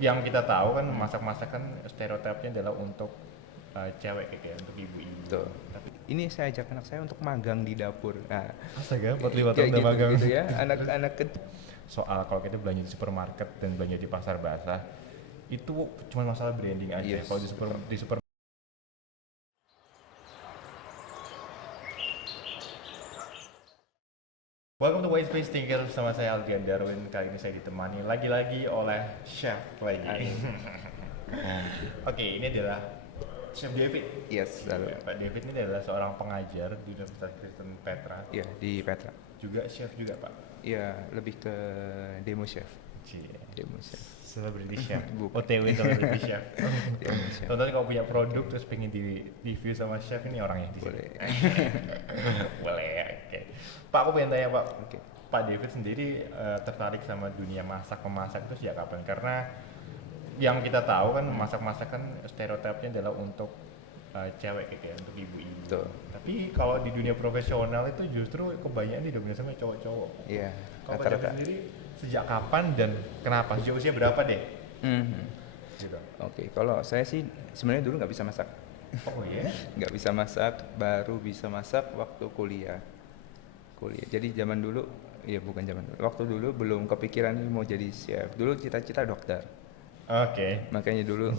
yang kita tahu kan masak-masak kan stereotipnya adalah untuk cewek kayak untuk ibu-ibu. Tuh. Ini saya ajak anak saya untuk magang di dapur. Nah, Astaga, 45 tahun kayak udah gitu magang. gitu ya. Anak-anak Soal kalau kita belanja di supermarket dan belanja di pasar basah, itu cuma masalah branding aja. Yes. Kalau di super Welcome to White Space Thinker, sama saya Aldian Darwin. Kali ini saya ditemani lagi-lagi oleh chef lagi. Oke, ini adalah Chef David. Yes, lalu. Pak David ini adalah seorang pengajar di Universitas Kristen Petra. Iya, di Petra. Juga chef juga, Pak. Iya, lebih ke demo chef. Cie. Demo chef. Celebrity chef. Bukan. OTW celebrity chef. Demo chef. Tonton kalau punya produk terus pengen di review sama chef, ini orangnya di sini. Boleh. Boleh ya, oke. Pak, aku pengen tanya Pak. Oke. Pak David sendiri tertarik sama dunia memasak itu sejak kapan? Karena yang kita tahu kan masak-masak kan stereotipnya adalah untuk cewek kayak untuk ibu-ibu. Betul. Tapi kalau di dunia profesional itu justru kebanyakan didominasi sama cowok-cowok. Iya, Kalau Pak David rata-rata. sendiri sejak kapan dan kenapa? Sejak usia berapa deh? Mhm. Gitu. Oke, kalau saya sih sebenarnya dulu nggak bisa masak. Oh ya? Nggak bisa masak, baru bisa masak waktu kuliah. Jadi zaman dulu, ya bukan zaman dulu. Waktu dulu belum kepikiran mau jadi chef. Dulu cita-cita dokter. Oke. Makanya dulu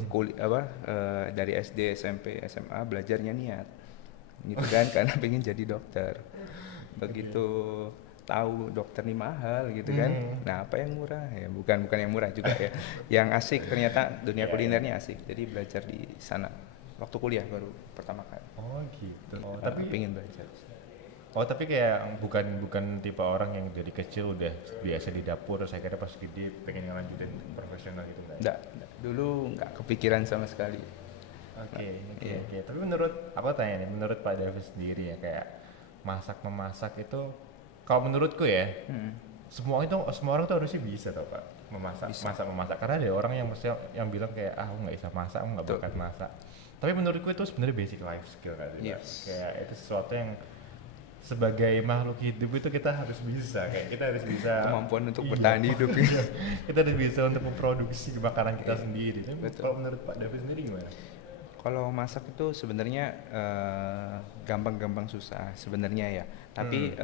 dari SD, SMP, SMA belajarnya niat. Gitu kan karena pengen jadi dokter. Begitu tahu dokter nih mahal gitu kan. Nah, apa yang murah? Ya bukan yang murah juga ya. Yang asik ternyata dunia kulinernya asik. Jadi belajar di sana. Waktu kuliah baru pertama kali. Oh gitu. Tapi pengen belajar. Tapi kayak bukan tipe orang yang dari kecil udah biasa di dapur, saya kira pas gede pengen ngelanjutin profesional gitu enggak? Nggak, dulu nggak kepikiran sama sekali. Oke. Iya. Tapi aku tanya nih, menurut Pak David sendiri ya kayak memasak itu, kalau menurutku ya, semua orang tuh harusnya bisa tau Pak memasak karena ada orang yang bilang kayak aku nggak bisa masak, aku nggak bakat masak. Tapi menurutku itu sebenarnya basic life skill kan, Yes. kayak itu sesuatu yang sebagai makhluk hidup itu kita harus bisa, kayak kita harus bisa Kemampuan untuk iya, bertahan hidup. kita harus bisa untuk memproduksi makanan kita sendiri. Tapi betul. kalau menurut Pak David sendiri gimana? Kalau masak itu sebenarnya gampang-gampang susah sebenarnya ya. Tapi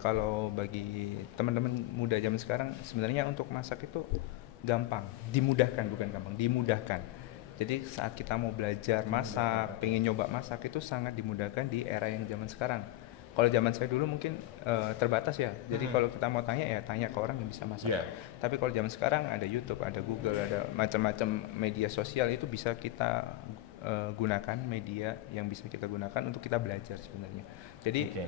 kalau bagi teman-teman muda zaman sekarang sebenarnya untuk masak itu gampang, dimudahkan bukan gampang, dimudahkan. Jadi saat kita mau belajar masak, pengen nyoba masak itu sangat dimudahkan di era yang zaman sekarang. Kalau zaman saya dulu mungkin terbatas ya. Jadi kalau kita mau tanya ya tanya ke orang yang bisa masak. Iya. Tapi kalau zaman sekarang ada YouTube, ada Google, ada macam-macam media sosial itu bisa kita gunakan media yang bisa kita gunakan untuk kita belajar sebenarnya. Jadi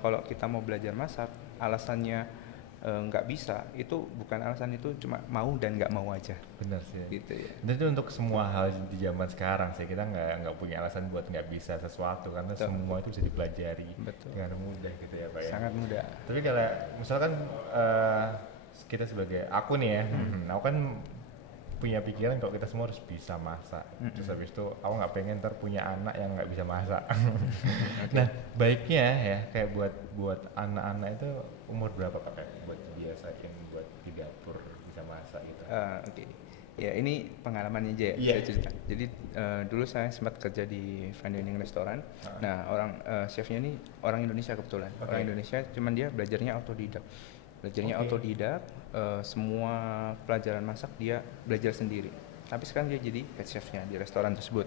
kalau kita mau belajar masak, alasannya nggak bisa itu bukan alasan, itu cuma mau dan nggak mau aja. Benar sih. Gitu ya. Dan itu untuk semua hal di zaman sekarang sih, kita nggak punya alasan buat nggak bisa sesuatu karena Betul. semua itu bisa dipelajari Betul. dengan mudah gitu ya Pak ya. Sangat mudah. Tapi kalau misalkan kita sebagai aku nih ya, aku kan punya pikiran kalau kita semua harus bisa masak. Terus habis itu aku nggak pengen ntar punya anak yang nggak bisa masak. Nah baiknya ya kayak buat anak-anak itu umur berapa Pak kayak buat biasain buat di dapur bisa masak gitu. Oke. Ya ini pengalamannya aja ya, Iya. saya cerita. Jadi dulu saya sempat kerja di fine dining restoran. Nah chefnya ini orang Indonesia kebetulan. Oke. Orang Indonesia, cuman dia belajarnya autodidak. Semua pelajaran masak dia belajar sendiri. Tapi sekarang dia jadi head chefnya di restoran tersebut,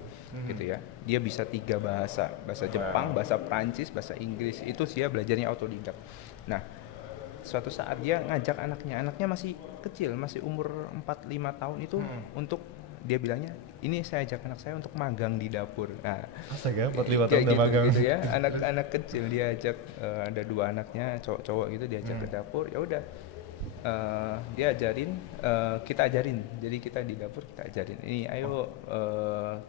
gitu ya. Dia bisa 3 bahasa Jepang, bahasa Prancis, bahasa Inggris. Itu dia belajarnya autodidak. Nah, suatu saat dia ngajak anaknya masih kecil, masih umur 4-5 tahun itu untuk dia bilangnya, ini saya ajak anak saya untuk magang di dapur. Nah, Astaga, 45 tahun kayak udah gitu, magang. gitu ya. Anak-anak kecil dia ajak, ada 2 anaknya cowok-cowok gitu, diajak ke dapur. Ya udah, dia ajarin, kita ajarin. Jadi kita di dapur kita ajarin. Ini ayo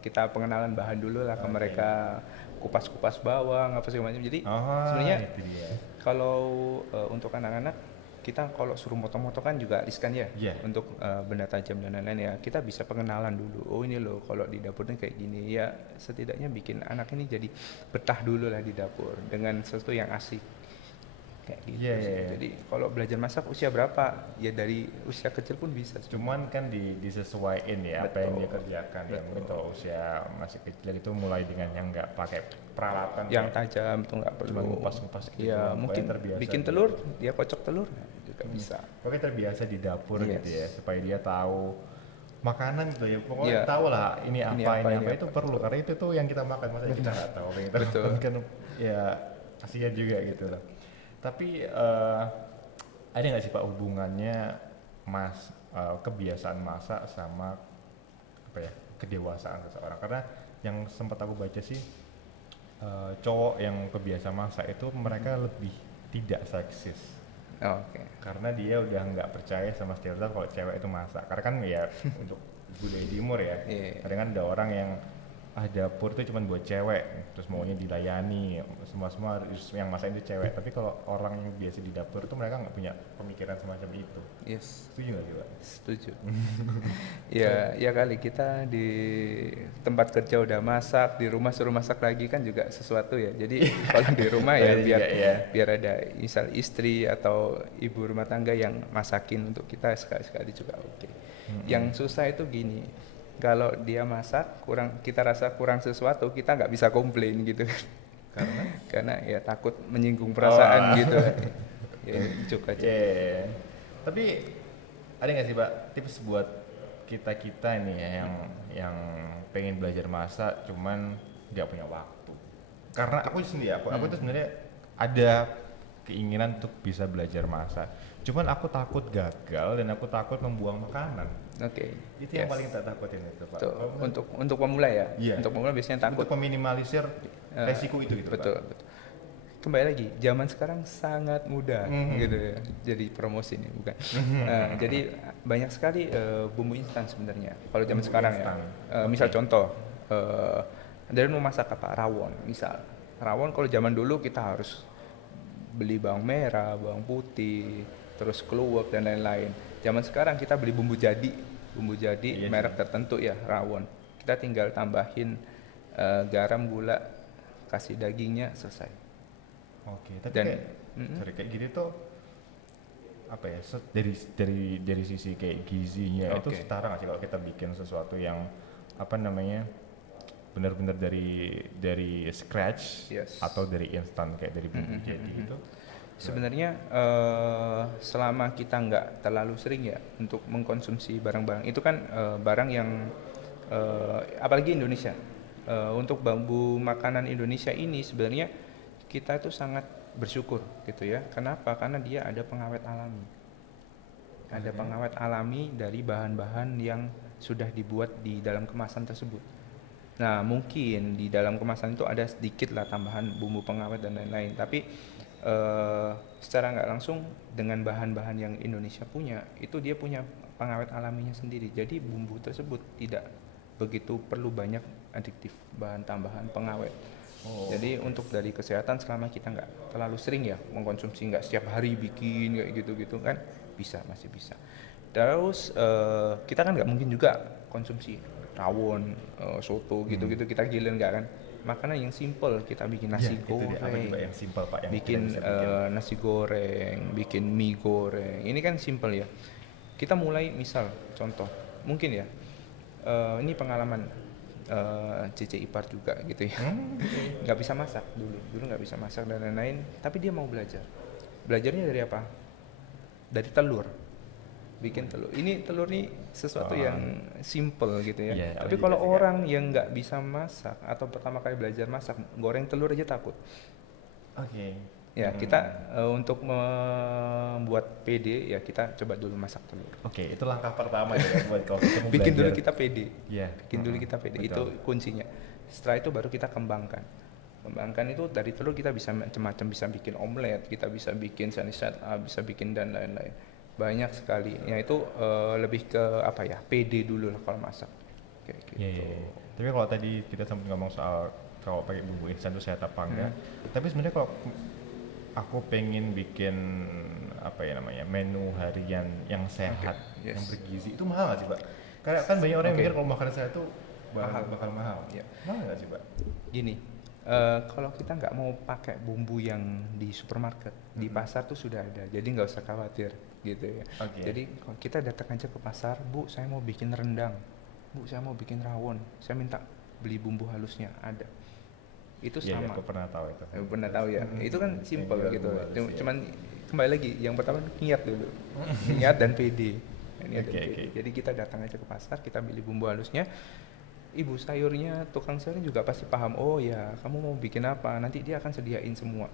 kita pengenalan bahan dulu lah ke mereka, kupas-kupas bawang apa segala macam. Jadi sebenarnya itu dia. kalau untuk anak-anak kita kalau suruh motong-motong kan juga riskan ya. Iya. Untuk benda tajam dan lain-lain ya, kita bisa pengenalan dulu. Oh ini loh kalau di dapurnya kayak gini ya, setidaknya bikin anak ini jadi betah dulu lah di dapur dengan sesuatu yang asik kayak gitu Iya, sih. iya, iya. Jadi kalau belajar masak usia berapa? Ya dari usia kecil pun bisa. Cuman kan disesuaiin ya apa yang dia Betul. kerjakan ya. Mungkin Betul. kalau usia masih kecil itu mulai dengan yang nggak pakai peralatan Yang kayak tajam itu nggak perlu. cuma ngupas-ngupas gitu Iya, doang. mungkin Pokoknya terbiasa bikin di- telur, dia kocok telur nah, juga bisa. Pokoknya terbiasa di dapur gitu ya, Yes. supaya dia tahu makanan gitu ya. Pokoknya Iya. tahu lah ini apa, ini apa, itu apa. perlu karena itu tuh yang kita makan, masa kita nggak tahu apa yang kita Betul. makan kan ya kasihan juga gitu loh. Tapi ada nggak sih Pak hubungannya kebiasaan masak sama apa ya kedewasaan seseorang? Karena yang sempat aku baca sih cowok yang kebiasa masak itu mereka lebih tidak seksis Oke. karena dia udah nggak percaya sama stereotip kalau cewek itu masak. Karena kan ya untuk budaya timur ya, Iya. kadang kan ada orang yang dapur itu cuma buat cewek, terus maunya dilayani, semua yang masak itu cewek. Tapi kalau orang yang biasa di dapur itu mereka nggak punya pemikiran semacam itu. Yes. Setuju nggak sih Pak? Setuju. Ya, ya kali kita di tempat kerja udah masak, di rumah suruh masak lagi kan juga sesuatu ya. Jadi kalau di rumah ya Iya biar juga, ya. biar ada misal istri atau ibu rumah tangga yang masakin untuk kita sekali-sekali juga oke. Yang susah itu gini, kalau dia masak kita rasa kurang sesuatu, kita nggak bisa komplain gitu kan. Karena ya takut menyinggung perasaan gitu. Ya, cukup aja. Iya. Tapi ada nggak sih Pak tips buat kita nih ya, yang pengen belajar masak cuman nggak punya waktu? Karena aku sendiri aku tuh sebenarnya ada keinginan untuk bisa belajar masak. Cuman aku takut gagal dan aku takut membuang makanan. Oke. Itu yang paling tak takutin itu Pak. Tuh, Kalau untuk pemula ya. Iya. Untuk pemula biasanya takut. untuk meminimalisir resiko itu gitu Betul, Pak. betul. Kembali lagi, zaman sekarang sangat mudah gitu ya. Jadi promosi nih bukan. Jadi banyak sekali bumbu instan sebenarnya. Kalau zaman Bumbu sekarang instan. ya. Misal contoh, dari mau masak apa? Rawon, misal. Rawon kalau zaman dulu kita harus beli bawang merah, bawang putih, terus keluak dan lain-lain. Zaman sekarang kita beli bumbu jadi Iya merek sih. tertentu ya, rawon. Kita tinggal tambahin garam, gula, kasih dagingnya, selesai. Oke, tapi Dan kayak sorry, kayak gini tuh apa ya dari sisi kayak gizinya itu Oke. setara nggak sih kalau kita bikin sesuatu yang apa namanya benar-benar dari scratch Yes. atau dari instan kayak dari bumbu jadi gitu? Sebenarnya selama kita nggak terlalu sering ya untuk mengkonsumsi barang-barang itu kan barang yang apalagi Indonesia, untuk bumbu makanan Indonesia ini sebenarnya kita itu sangat bersyukur gitu ya. Kenapa? Karena dia ada pengawet alami. Ada pengawet alami dari bahan-bahan yang sudah dibuat di dalam kemasan tersebut. Nah, mungkin di dalam kemasan itu ada sedikit lah tambahan bumbu pengawet dan lain-lain. Tapi secara nggak langsung dengan bahan-bahan yang Indonesia punya, itu dia punya pengawet alaminya sendiri. Jadi bumbu tersebut tidak begitu perlu banyak adiktif, bahan tambahan pengawet. Jadi untuk dari kesehatan selama kita nggak terlalu sering ya mengkonsumsi, nggak setiap hari bikin kayak gitu-gitu kan masih bisa. Terus kita kan nggak mungkin juga konsumsi rawon, soto gitu-gitu kita gilen nggak kan. Makanan yang simple kita bikin nasi Itu dia, apa goreng, juga yang simple Pak yang bikin kita bisa bikin? nasi goreng, bikin mie goreng. Ini kan simple ya. Kita mulai misal contoh mungkin ya ini pengalaman Cece ipar juga gitu ya. Nggak bisa masak dulu nggak bisa masak dan lain-lain, tapi dia mau belajarnya dari apa? Dari telur, bikin telur. Ini telur nih sesuatu yang simple gitu ya. Iya, Tapi iya kalau juga. orang yang nggak bisa masak atau pertama kali belajar masak, goreng telur aja takut. Oke. Ya kita untuk membuat PD ya kita coba dulu masak telur. Oke, itu langkah pertama ya buat kalau kita mau Bikin dulu belajar. kita PD. Iya. Bikin dulu kita PD, Betul. itu kuncinya. Setelah itu baru kita kembangkan. Kembangkan itu dari telur kita bisa macam-macam, bisa bikin omelet, kita bisa bikin sunny side up, bisa bikin dan lain-lain. Banyak sekali. Ya itu lebih ke apa ya? PD dulu lah kalau masak. Kayak gitu. Iya, iya, iya. Tapi kalau tadi kita sempat ngomong soal kalau pakai bumbu instan itu sehat apa enggak. Tapi sebenarnya kalau aku pengen bikin apa ya namanya menu harian yang sehat, Yes. yang bergizi itu mahal nggak sih Pak? Karena kan banyak orang yang Oke. mikir kalau makan sehat itu bakal mahal. Iya. Mahal nggak sih Pak? Gini, Kalau kita nggak mau pakai bumbu yang di supermarket, di pasar tuh sudah ada, jadi nggak usah khawatir gitu ya. Oke. Jadi kalau kita datang aja ke pasar, Bu, saya mau bikin rendang, Bu, saya mau bikin rawon, saya minta beli bumbu halusnya, ada. Itu Iya, sama. aku pernah tahu itu. Pernah tahu ya? Itu kan Yang simple jual gitu. bumbu halus, iya. Cuman kembali lagi, yang pertama niat dulu, niat dan PD. Niat dan Oke, PD. oke. Jadi kita datang aja ke pasar, kita beli bumbu halusnya. Ibu sayurnya, tukang sayurnya juga pasti paham. Oh ya, kamu mau bikin apa? Nanti dia akan sediain semua.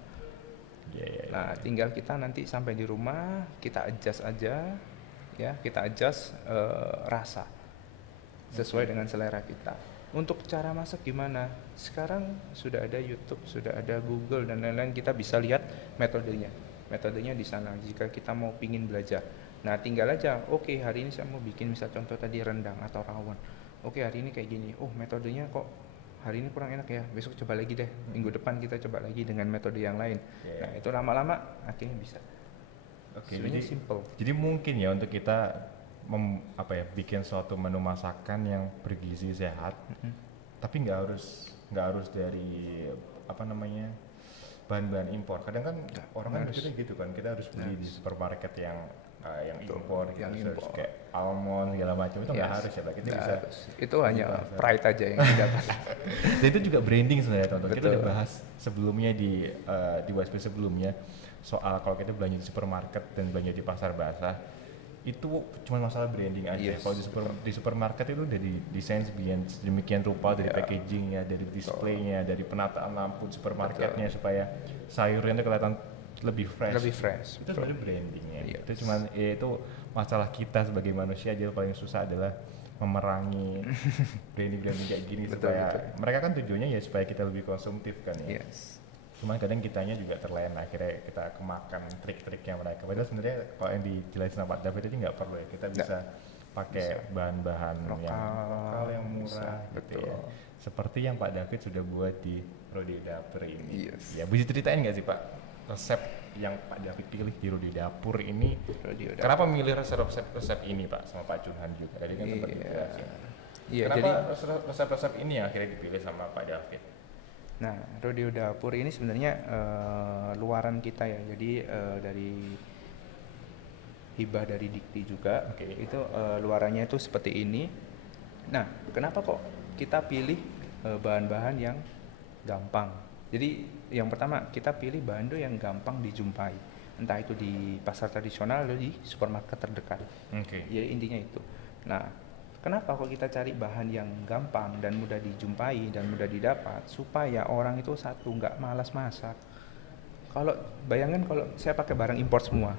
Iya, iya, iya. Nah, tinggal kita nanti sampai di rumah, kita adjust aja, ya, kita adjust rasa sesuai dengan selera kita. Untuk cara masak gimana? Sekarang sudah ada YouTube, sudah ada Google dan lain-lain, kita bisa lihat metodenya. Metodenya di sana jika kita mau pingin belajar. Nah, tinggal aja, oke, hari ini saya mau bikin misal contoh tadi rendang atau rawon. Oke, hari ini kayak gini. Oh, metodenya kok hari ini kurang enak ya. Besok coba lagi deh. Minggu depan kita coba lagi dengan metode yang lain. Iya. Nah, itu lama-lama akhirnya bisa. Oke, Sebenarnya jadi simple. jadi mungkin ya untuk kita bikin suatu menu masakan yang bergizi sehat, tapi nggak harus dari apa namanya bahan-bahan impor. Kadang kan orang kan harus. mikirnya gitu kan, kita harus beli di supermarket yang impor, gitu. yang Terus impor. kayak almond segala macam itu nggak Yes. harus ya, Pak. Kita Nggak bisa. harus. Itu hanya pasar. pride aja yang didapat. Dan itu juga branding sebenarnya, teman-teman. Kita Betul. udah bahas sebelumnya di WSP sebelumnya soal kalau kita belanja di supermarket dan belanja di pasar basah itu cuma masalah branding aja. Yes, Kalau di supermarket itu udah didesain sedemikian rupa dari Ya. packagingnya, dari displaynya, dari penataan lampu supermarketnya supaya sayurnya itu kelihatan lebih fresh. Lebih fresh. Itu sebenarnya brandingnya. Yes. Itu cuman itu masalah kita sebagai manusia aja paling susah adalah memerangi branding kayak gini Betul, supaya betul. mereka kan tujuannya ya supaya kita lebih konsumtif kan ya. Yes. Cuman kadang kitanya juga terlena, akhirnya kita kemakan trik-triknya mereka. Padahal sebenarnya kalau yang dijelasin sama Pak David tadi nggak perlu ya, kita bisa pakai bahan-bahan yang lokal yang Bisa, murah gitu betul. ya. Seperti yang Pak David sudah buat di Rodi Dapur ini. Yes. Ya, bisa ceritain nggak sih Pak resep yang Pak David pilih di Rodi Dapur ini? Radio Kenapa milih resep ini Pak sama Pak Johan juga? Tadi kan sempat Iya. dijelasin. Iya, Kenapa jadi resep-resep ini yang akhirnya dipilih sama Pak David? nah, rodeo dapur ini sebenarnya luaran kita ya. Jadi dari hibah dari Dikti juga. Oke. Itu luarannya itu seperti ini. Nah, kenapa kok kita pilih bahan-bahan yang gampang? Jadi yang pertama kita pilih bahan tuh yang gampang dijumpai, entah itu di pasar tradisional atau di supermarket terdekat. Oke. Jadi intinya itu. Nah, kenapa kok kita cari bahan yang gampang dan mudah dijumpai dan mudah didapat supaya orang itu satu nggak malas masak. Kalau bayangkan kalau saya pakai barang impor semua,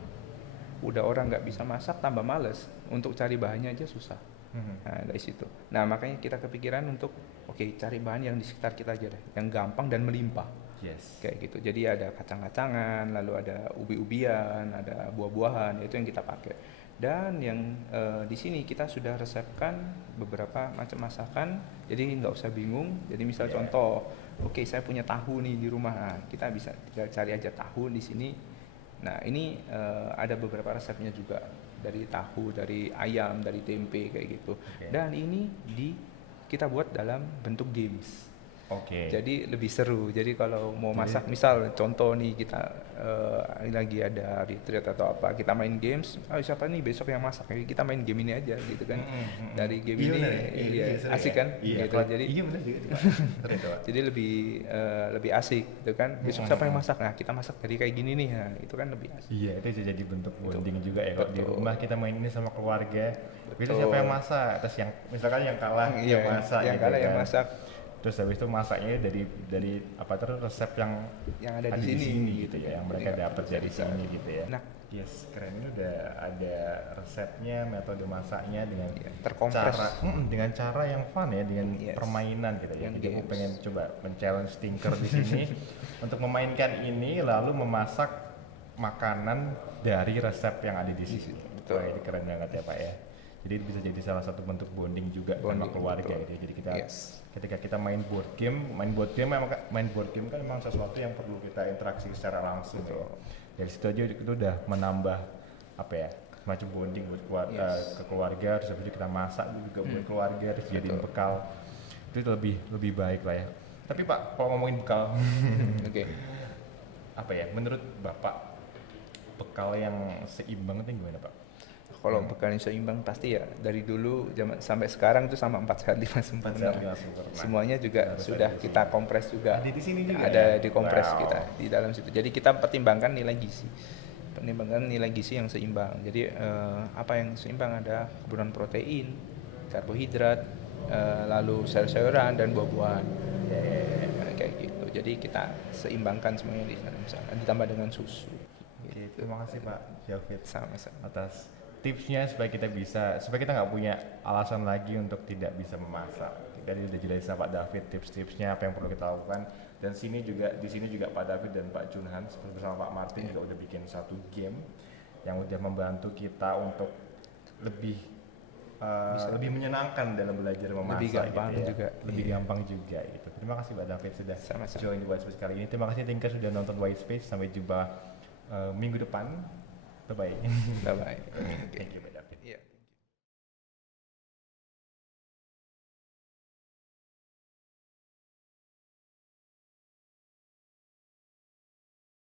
udah orang nggak bisa masak tambah males untuk cari bahannya aja susah. Nah, dari situ. Nah, makanya kita kepikiran untuk cari bahan yang di sekitar kita aja deh, yang gampang dan melimpah. Yes. Kayak gitu. Jadi ada kacang-kacangan, lalu ada ubi-ubian, ada buah-buahan, itu yang kita pakai. Dan yang di sini kita sudah resepkan beberapa macam masakan, jadi nggak usah bingung. Jadi misal contoh, saya punya tahu nih di rumah, nah, kita bisa tinggal cari aja tahu di sini. Nah, ini ada beberapa resepnya juga dari tahu, dari ayam, dari tempe kayak gitu. Dan ini kita buat dalam bentuk games. Oke. Jadi lebih seru. Jadi kalau mau masak, misal contoh nih kita lagi ada retreat atau apa, kita main games. Siapa nih besok yang masak? Kita main game ini aja gitu kan. Dari game ini, asik kan? Iya. Gitu. Jadi Iya benar juga. jadi lebih asik, gitu kan? Besok siapa yang masak? Nah, kita masak dari kayak gini nih. Nah, itu kan lebih asik. Iya, itu jadi bentuk bonding juga ya. Kalau di Betul. rumah kita main ini sama keluarga, itu Betul. siapa yang masak? Terus yang misalkan yang kalah yang masak. Yang gitu kalah yang kan. masak. Terus habis itu masaknya dari apa terus resep yang Yang ada di di sini, sini gitu ya, yang mereka Jadi dapat dari bisa. sini gitu ya. Nah, Yes, keren, ini udah ada resepnya, metode masaknya dengan terkompres. dengan cara yang fun ya, dengan Yes. permainan gitu ya. Yang Jadi aku games. pengen coba men-challenge Tinker di sini untuk memainkan ini lalu memasak makanan dari resep yang ada di sini. Betul. Wah, ini keren banget ya Pak ya. Jadi bisa jadi salah satu bentuk bonding juga sama Bonding, keluarga betul. gitu ya. Jadi kita Yes. ketika kita main board game kan memang sesuatu yang perlu kita interaksi secara langsung ya. Dari situ aja itu udah menambah apa ya, semacam bonding buat ke keluarga. Terus habis itu kita masak juga buat keluarga, terus jadiin bekal. Itu lebih baik lah ya. Tapi Pak, kalau ngomongin bekal, Oke. apa ya? Menurut Bapak bekal yang seimbang itu gimana Pak? Kalau bekal yang seimbang pasti ya dari dulu zaman sampai sekarang itu sama 4 sehat 5 sempurna. Semuanya juga sudah kita kompres juga. Ada di sini juga. Ada di kompres Wow. kita di dalam situ. Jadi kita pertimbangkan nilai gizi. Pertimbangkan nilai gizi yang seimbang. Jadi apa yang seimbang ada kebutuhan protein, karbohidrat, lalu sayur-sayuran dan buah-buahan. Kayak gitu. Jadi kita seimbangkan semuanya di sana misalnya ditambah dengan susu. Oke, terima kasih Pak David Sama-sama. atas tipsnya supaya kita nggak punya alasan lagi untuk tidak bisa memasak. Tadi udah jelasin Pak David tips-tipsnya apa yang perlu kita lakukan, dan di sini juga Pak David dan Pak Junhan bersama Pak Martin juga udah bikin satu game yang udah membantu kita untuk lebih lebih menyenangkan dalam belajar memasak, Lebih gampang gitu ya. juga. Lebih Iya. gampang juga gitu. Terima kasih Pak David sudah Sama-sama. join di White Space kali ini. Terima kasih Tinker sudah nonton White Space. Sampai jumpa minggu depan. Bye bye. Bye bye. Thank you.